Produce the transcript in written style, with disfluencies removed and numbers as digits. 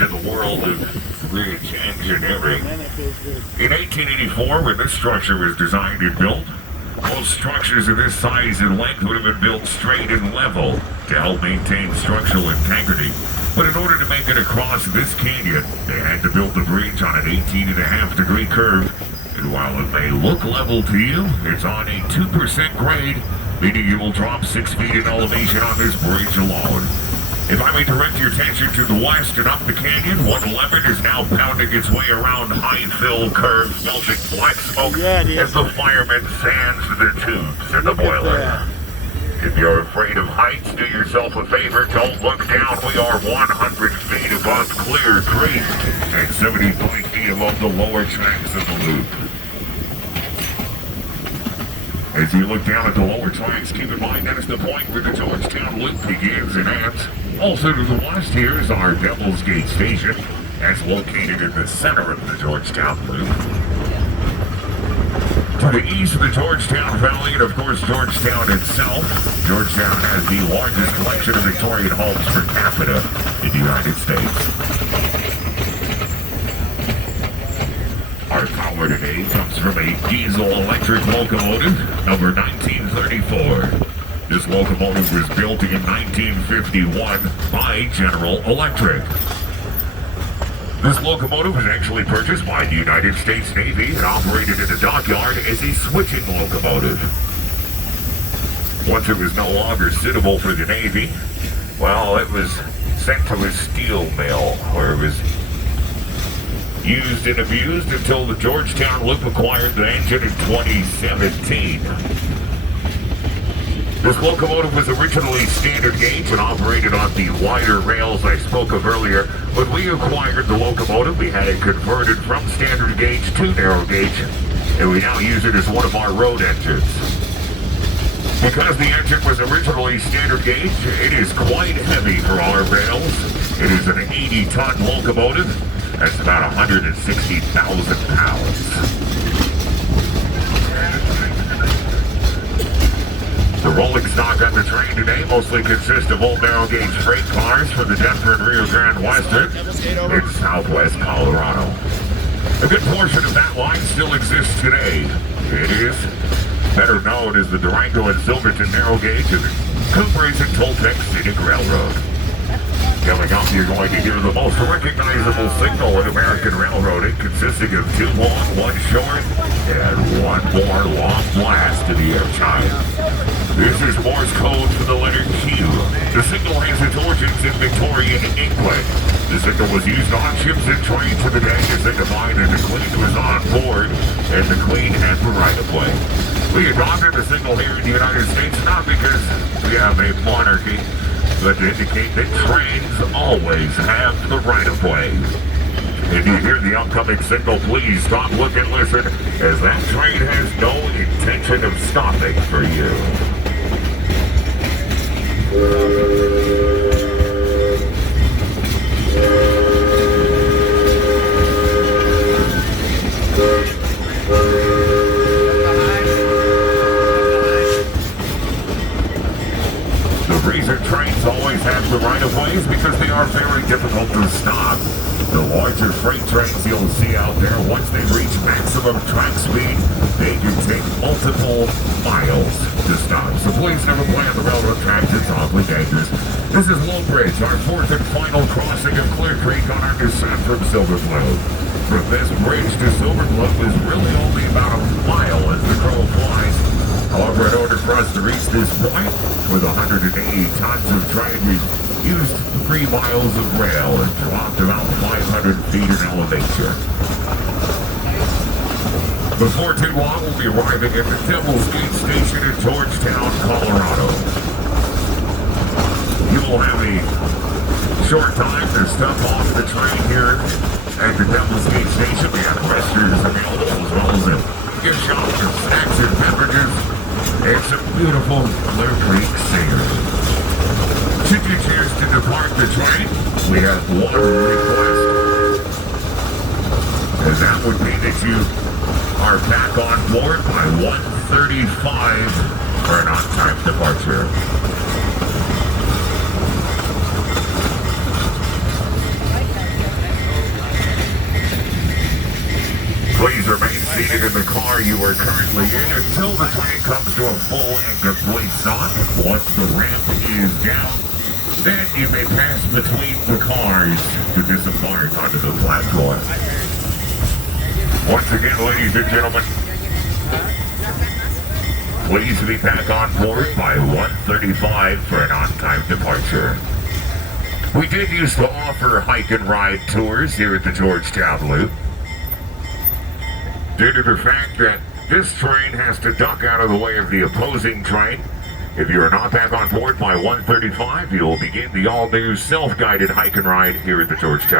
in the world of bridge engineering. In 1884, when this structure was designed and built, most structures of this size and length would have been built straight and level to help maintain structural integrity. But in order to make it across this canyon, they had to build the bridge on an 18.5-degree curve. And while it may look level to you, it's on a 2% grade, meaning you will drop 6 feet in elevation on this bridge alone. If I may direct your attention to the west and up the canyon, 111 is now pounding its way around high-fill curves, melting black smoke as the fireman fans the tubes in the boiler. If you're afraid of heights, do yourself a favor, don't look down. We are 100 feet above Clear Creek and 75 feet above the lower tracks of the loop. As you look down at the lower tracks, keep in mind that is the point where the Georgetown loop begins and ends. Also to the west here is our Devil's Gate Station, that's located in the center of the Georgetown loop. To the east of the Georgetown Valley, and of course Georgetown itself, Georgetown has the largest collection of Victorian homes per capita in the United States. Our power today comes from a diesel-electric locomotive, number 1934. This locomotive was built in 1951 by General Electric. This locomotive was actually purchased by the United States Navy and operated in a dockyard as a switching locomotive. Once it was no longer suitable for the Navy, well, it was sent to a steel mill where it was used and abused until the Georgetown Loop acquired the engine in 2017. This locomotive was originally standard gauge and operated on the wider rails I spoke of earlier. When we acquired the locomotive, we had it converted from standard gauge to narrow gauge, and we now use it as one of our road engines. Because the engine was originally standard gauge, it is quite heavy for our rails. It is an 80-ton locomotive. That's about 160,000 pounds. The rolling stock on the train today mostly consists of old narrow gauge freight cars from the Denver and Rio Grande Western in southwest Colorado. A good portion of that line still exists today. It is better known as the Durango and Silverton narrow gauge and the Cumbres and Toltec Scenic Railroad. Coming up, you're going to hear the most recognizable signal in American railroading, consisting of 2 long, 1 short, and 1 more long blast to the air chime. This is Morse code for the letter Q. The signal has its origins in Victorian England. The signal was used on ships and trains of the day to signify that the Queen was on board and the Queen had the right-of-way. We adopted the signal here in the United States not because we have a monarchy, but to indicate that trains always have the right-of-way. If you hear the upcoming signal, please stop, look, and listen, as that train has no intention of stopping for you. The reason trains always have the right-of-ways because they are very difficult to stop. The larger freight trains you'll see out there, once they reach maximum track speed, they can take multiple miles to stop. So please never play on the railroad tracks, it's awfully dangerous. This is Low Bridge, our 4th and final crossing of Clear Creek on our descent from Silver Plume. From this bridge to Silver Plume is really only about a mile as the crow flies. However, in order for us to reach this point, with 180 tons of train, we used 3 miles of rail and dropped about 500 feet in elevation. Before too long, we'll be arriving at the Devil's Gate Station in Georgetown, Colorado. You will have a short time to step off the train here at the Devil's Gate Station. We have restrooms available as well as a gift shop for snacks and beverages and some beautiful Clear Creek scenery. Should you choose to depart the train, we have one request, and that would be that you are back on board by 1:35 for an on-time departure. ride in the car you are currently in until the train comes to a full and complete stop. Once the ramp is down, then you may pass between the cars to disembark onto the platform. Once again, ladies and gentlemen, please be back on board by 1:35 for an on-time departure. We did used to offer hike and ride tours here at the Georgetown Loop. Due to the fact that this train has to duck out of the way of the opposing train, if you are not back on board by 1:35, you will begin the all-new self-guided hike and ride here at the Georgetown.